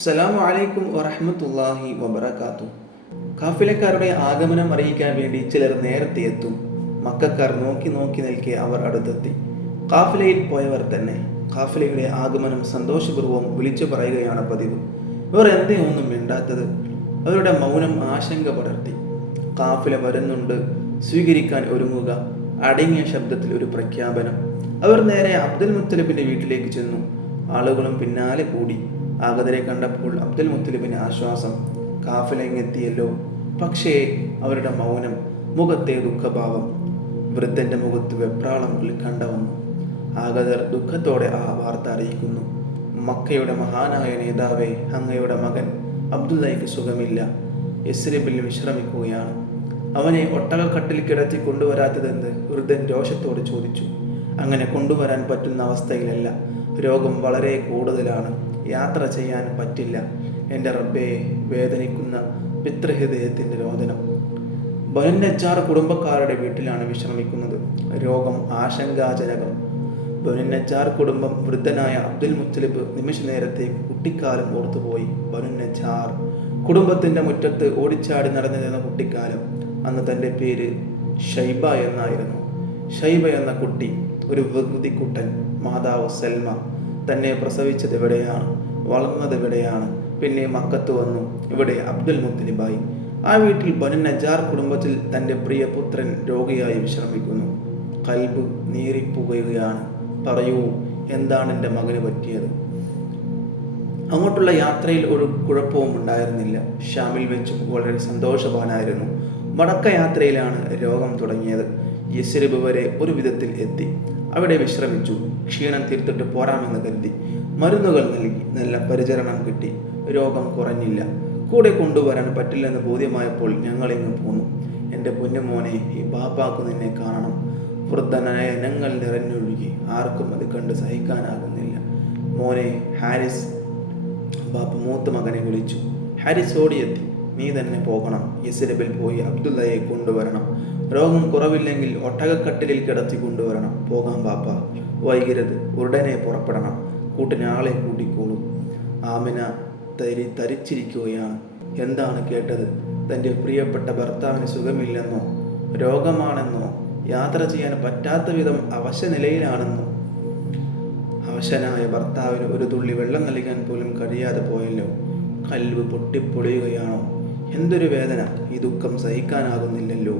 അസ്സലാമു അലൈക്കും വറഹ്മത്തുള്ളാഹി വബറകാത്തു കാഫിലക്കാരുടെ ആഗമനം അറിയിക്കാൻ വേണ്ടി ചിലർ നേരത്തെ എത്തും. മക്കാർ നോക്കി നോക്കി നിൽക്കെ അവർ അടുത്തെത്തി. കാഫിലയിൽ പോയവർ തന്നെ കാഫിലയുടെ ആഗമനം സന്തോഷപൂർവം വിളിച്ചു പറയുകയാണ് പതിവ്. ഇവർ എന്തേ ഒന്നും മിണ്ടാത്തത്? അവരുടെ മൗനം ആശങ്ക പടർത്തി. കാഫില വരുന്നുണ്ട് സ്വീകരിക്കാൻ ഒരുങ്ങുക. അടങ്ങിയ ശബ്ദത്തിൽ ഒരു പ്രഖ്യാപനം. അവർ നേരെ അബ്ദുൽ മുത്തലിബിന്റെ വീട്ടിലേക്ക് ചെന്നു. ആളുകളും പിന്നാലെ കൂടി. ആഗതരെ കണ്ടപ്പോൾ അബ്ദുൽ മുത്തലിബിന് ആശ്വാസം. കാഫിലെങ്ങെത്തിയല്ലോ പക്ഷേ അവരുടെ മൗനം മുഖത്തെ ദുഃഖഭാവം വൃദ്ധന്റെ മുഖത്ത് വെപ്രാളം ഉത്കണ്ഠ വന്നു ആഗതർ ദുഃഖത്തോടെ ആ വാർത്ത അറിയിക്കുന്നു. മക്കയുടെ മഹാനായ നേതാവെ അങ്ങയുടെ മകൻ അബ്ദുല്ലയ്ക്ക് സുഖമില്ല. യസ്രിബിൽ വിശ്രമിക്കുകയാണ്. അവനെ ഒട്ടകക്കട്ടിൽ കിടത്തി കൊണ്ടുവരാത്തതെന്ന് വൃദ്ധൻ രോഷത്തോട് ചോദിച്ചു. അങ്ങനെ കൊണ്ടുവരാൻ പറ്റുന്ന അവസ്ഥയിലല്ല. രോഗം വളരെ കൂടുതലാണ്. യാത്ര ചെയ്യാൻ പറ്റില്ല. എന്റെ റബ്ബെ വേദനിക്കുന്ന പിതൃഹൃദയത്തിന്റെ രോദനം. ബനുനച്ചാർ കുടുംബക്കാരുടെ വീട്ടിലാണ് വിശ്രമിക്കുന്നത്. രോഗം ആശങ്കാജനകം. ബനുനച്ചാർ കുടുംബം വൃദ്ധനായ അബ്ദുൽ മുത്തലിബ് നിമിഷ നേരത്തേക്ക് കുട്ടിക്കാലം ഓർത്തുപോയി. ബനുനച്ചാർ കുടുംബത്തിന്റെ മുറ്റത്ത് ഓടിച്ചാടി നടന്നിരുന്ന കുട്ടിക്കാലം. അന്ന് തന്റെ പേര് ഷൈബ എന്നായിരുന്നു. ഷൈബ എന്ന കുട്ടി ഒരു വികൃതിക്കുട്ടൻ മാതാവ് സെൽമ തന്നെ പ്രസവിച്ചത് എവിടെയാണ്? വളർന്നത് എവിടെയാണ്? പിന്നെ മക്കത്ത് വന്നു. ഇവിടെ അബ്ദുൽ മുത്തലിബായി. ആ വീട്ടിൽ ബനു നജാർ കുടുംബത്തിൽ തന്റെ പ്രിയ പുത്രൻ രോഗിയായി വിശ്രമിക്കുന്നു. കൽബ് നീറിപ്പുകയാണ്. പറയൂ എന്താണ് എന്റെ മകന് പറ്റിയത്? അങ്ങോട്ടുള്ള യാത്രയിൽ ഒരു കുഴപ്പവും ഉണ്ടായിരുന്നില്ല. ഷാമിൽ വെച്ച് വളരെ സന്തോഷവാനായിരുന്നു. വടക്ക യാത്രയിലാണ് രോഗം തുടങ്ങിയത്. യസ്രിബ് വരെ ഒരു വിധത്തിൽ എത്തി. അവിടെ വിശ്രമിച്ചു. ക്ഷീണം തീർത്തിട്ട് പോരാമെന്ന് കരുതി. മരുന്നുകൾ നൽകി. നല്ല പരിചരണം കിട്ടി. രോഗം കുറഞ്ഞില്ല. കൂടെ കൊണ്ടുവരാൻ പറ്റില്ലെന്ന് ബോധ്യമായപ്പോൾ ഞങ്ങളിങ്ങ് പോന്നു. എന്റെ പൊന്നുമോനെ ഈ ബാപ്പാക്ക് നിന്നെ കാണണം. വൃദ്ധനായ ഞങ്ങൾ നിറഞ്ഞൊഴുകി. ആർക്കും അത് കണ്ട് സഹിക്കാനാകുന്നില്ല. മോനെ ഹാരിസ് ബാപ്പ മൂത്ത മകനെ വിളിച്ചു. ഹാരിസ് ഓടിയെത്തി. നീ തന്നെ പോകണം. യസിരബിൽ പോയി അബ്ദുള്ളയെ കൊണ്ടുവരണം. രോഗം കുറവില്ലെങ്കിൽ ഒട്ടകക്കട്ടിലിൽ കിടത്തി കൊണ്ടുവരണം. പോകാം പാപ്പ വൈകരുത്. ഉടനെ പുറപ്പെടണം. കൂട്ടിന് ആളെ കൂട്ടിക്കോളൂ. ആമിന തരി തരിച്ചിരിക്കുകയാണ്. എന്താണ് കേട്ടത്? തന്റെ പ്രിയപ്പെട്ട ഭർത്താവിന് സുഖമില്ലെന്നോ? രോഗമാണെന്നോ? യാത്ര ചെയ്യാൻ പറ്റാത്ത വിധം അവശനിലയിലാണെന്നോ അവശനായ ഭർത്താവിന് ഒരു തുള്ളി വെള്ളം നൽകാൻ പോലും കഴിയാതെ പോയല്ലോ. കൽവ് പൊട്ടിപ്പൊളിയുകയാണോ? എന്തൊരു വേദന. ഈ ദുഃഖം സഹിക്കാനാകുന്നില്ലല്ലോ.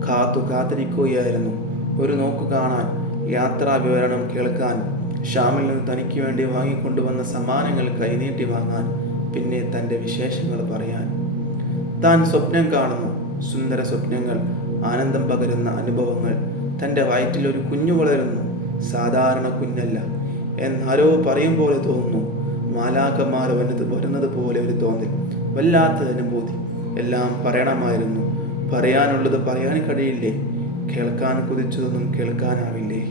കാത്തു കാത്തിരിക്കുകയായിരുന്നു. ഒരു നോക്കു കാണാൻ യാത്രാ വിവരണം കേൾക്കാൻ ഷാമിൽ നിന്ന് തനിക്ക് വേണ്ടി വാങ്ങിക്കൊണ്ടുവന്ന സമ്മാനങ്ങൾ കൈനീട്ടി വാങ്ങാൻ പിന്നെ തന്റെ വിശേഷങ്ങൾ പറയാൻ. താൻ സ്വപ്നം കാണുന്നു. സുന്ദര സ്വപ്നങ്ങൾ ആനന്ദം പകരുന്ന അനുഭവങ്ങൾ. തന്റെ വയറ്റിൽ ഒരു കുഞ്ഞു വളരുന്നു. സാധാരണ കുഞ്ഞല്ല. എന്നാരോ പറയും പോലെ തോന്നുന്നു. മാലാക്കന്മാർ വന്നത് വരുന്നത് പോലെ ഒരു തോന്നൽ. വല്ലാത്ത അനുഭൂതി എല്ലാം പറയണമായിരുന്നു. പറയാനുള്ളത് പറയാൻ കഴിയില്ലേ? കേൾക്കാൻ കുതിച്ചതൊന്നും കേൾക്കാനാവില്ലേ?